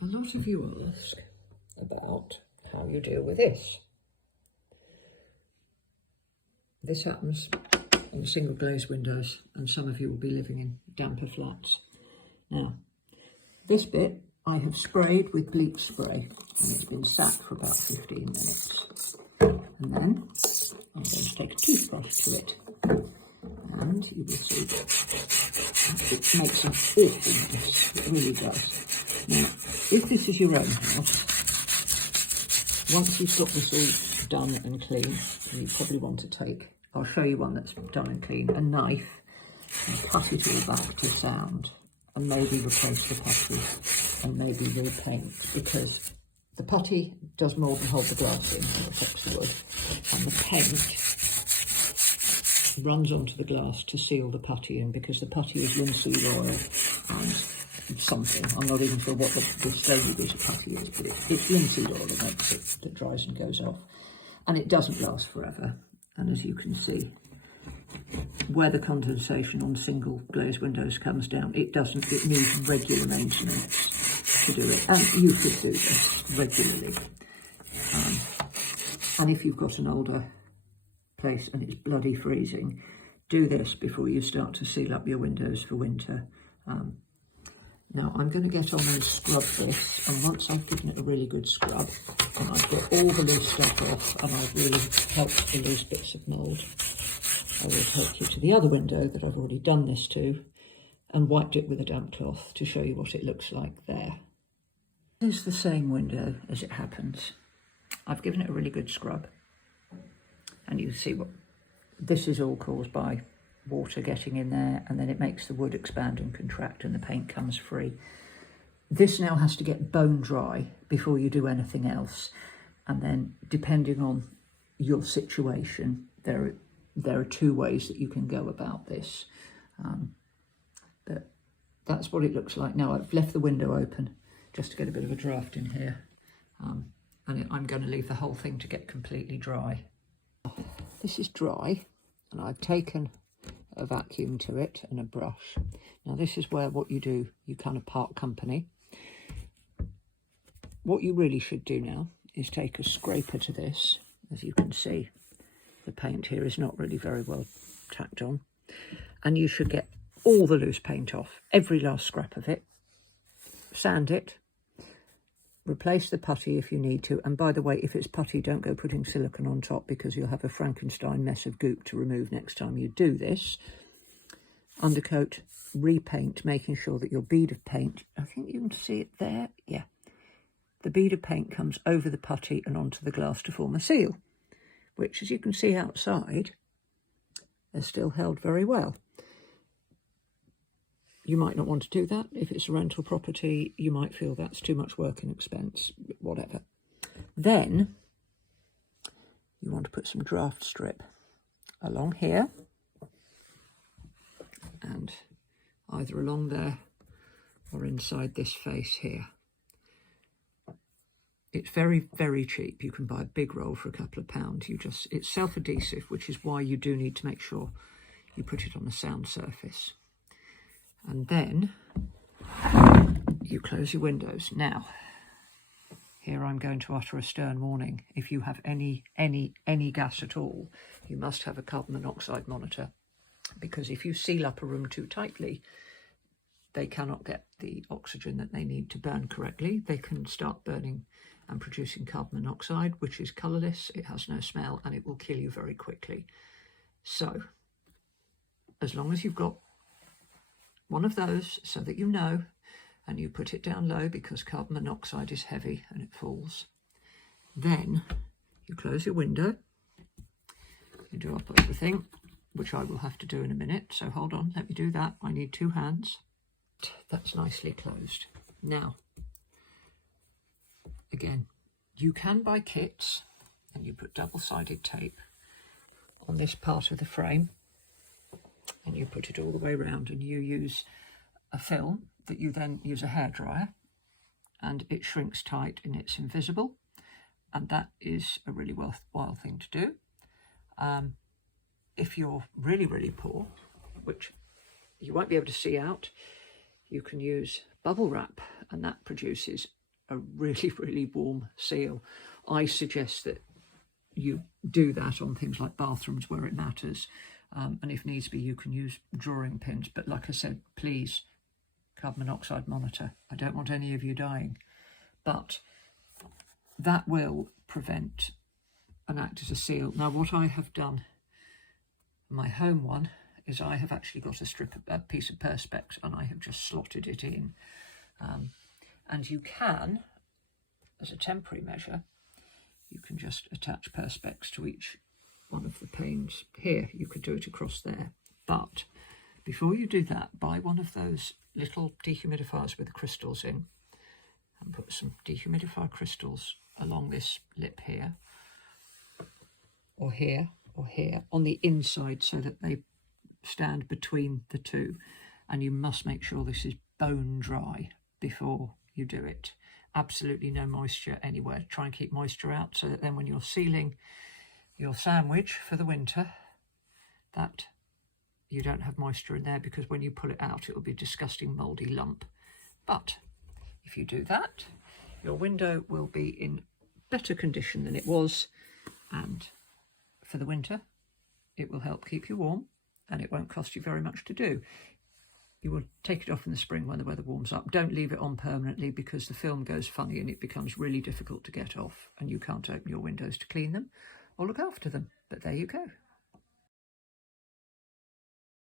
A lot of you ask about how you deal with this. This happens on single glazed windows, and some of you will be living in damper flats. Now, this bit I have sprayed with bleach spray, and it's been sat for about 15 minutes. And then I'm going to take a toothbrush to it, and you will see it makes an awful mess. It really does. Now, if this is your own house, once you've got this all done and clean, you probably want to take, I'll show you one that's done and clean, a knife, and cut it all back to sound, and maybe replace the putty, and maybe repaint, because the putty does more than hold the glass in, or affects the wood, and the paint runs onto the glass to seal the putty in, because the putty is linseed oil and something. I'm not even sure what the slowly bit of putty is, but it's linseed oil that makes it, that dries and goes off. And it doesn't last forever. And as you can see, where the condensation on single glazed windows comes down, it doesn't, it needs regular maintenance to do it. And you should do this regularly. And if you've got an older place and it's bloody freezing, do this before you start to seal up your windows for winter. Now I'm going to get on and scrub this, and once I've given it a really good scrub and I've got all the loose stuff off and I've really helped the loose bits of mould, I will take you to the other window that I've already done this to and wiped it with a damp cloth to show you what it looks like there. Here's the same window as it happens. I've given it a really good scrub, and you see what this is all caused by water getting in there, and then it makes the wood expand and contract and the paint comes free. This now has to get bone dry before you do anything else, and then depending on your situation there are two ways that you can go about this, but that's what it looks like now. I've left the window open just to get a bit of a draft in here, and I'm going to leave the whole thing to get completely dry. This is dry, and I've taken a vacuum to it and a brush. Now this is where what you do, you kind of part company. What you really should do now is take a scraper to this. As you can see, the paint here is not really very well tacked on, and you should get all the loose paint off, every last scrap of it, sand it, replace the putty if you need to. And by the way, if it's putty, don't go putting silicone on top, because you'll have a Frankenstein mess of goop to remove next time you do this. Undercoat, repaint, making sure that your bead of paint, I think you can see it there, yeah. The bead of paint comes over the putty and onto the glass to form a seal, which, as you can see outside, is still held very well. You might not want to do that. If it's a rental property, you might feel that's too much work and expense, whatever. Then you want to put some draft strip along here, and either along there or inside this face here. It's very, very cheap. You can buy a big roll for a couple of pounds. It's self-adhesive, which is why you do need to make sure you put it on a sound surface. And then you close your windows. Now, here I'm going to utter a stern warning. If you have any gas at all, you must have a carbon monoxide monitor, because if you seal up a room too tightly, they cannot get the oxygen that they need to burn correctly. They can start burning and producing carbon monoxide, which is colourless, it has no smell, and it will kill you very quickly. So, as long as you've got one of those so that you know, and you put it down low because carbon monoxide is heavy and it falls, then you close your window, you do up everything, which I will have to do in a minute, so hold on, let me do that. I need 2 hands. That's nicely closed. Now, again, you can buy kits, and you put double-sided tape on this part of the frame, and you put it all the way around, and you use a film that you then use a hairdryer, and it shrinks tight and it's invisible, and that is a really worthwhile thing to do. If you're really, really poor, which you won't be able to see out, you can use bubble wrap, and that produces a really, really warm seal. I suggest that you do that on things like bathrooms where it matters. And if needs be, you can use drawing pins. But like I said, please, carbon monoxide monitor. I don't want any of you dying. But that will prevent and act as a seal. Now, what I have done, my home one, is I have actually got a piece of Perspex, and I have just slotted it in. And you can, as a temporary measure, you can just attach Perspex to each one of the panes here. You could do it across there. But before you do that, buy one of those little dehumidifiers with the crystals in, and put some dehumidifier crystals along this lip here, or here, or here, on the inside, so that they stand between the two. And you must make sure this is bone dry before you do it. Absolutely no moisture anywhere. Try and keep moisture out, so that then when you're sealing your sandwich for the winter, that you don't have moisture in there, because when you pull it out, it will be a disgusting mouldy lump. But if you do that, your window will be in better condition than it was, and for the winter, it will help keep you warm, and it won't cost you very much to do. You will take it off in the spring when the weather warms up. Don't leave it on permanently, because the film goes funny and it becomes really difficult to get off, and you can't open your windows to clean them or look after them. But there you go.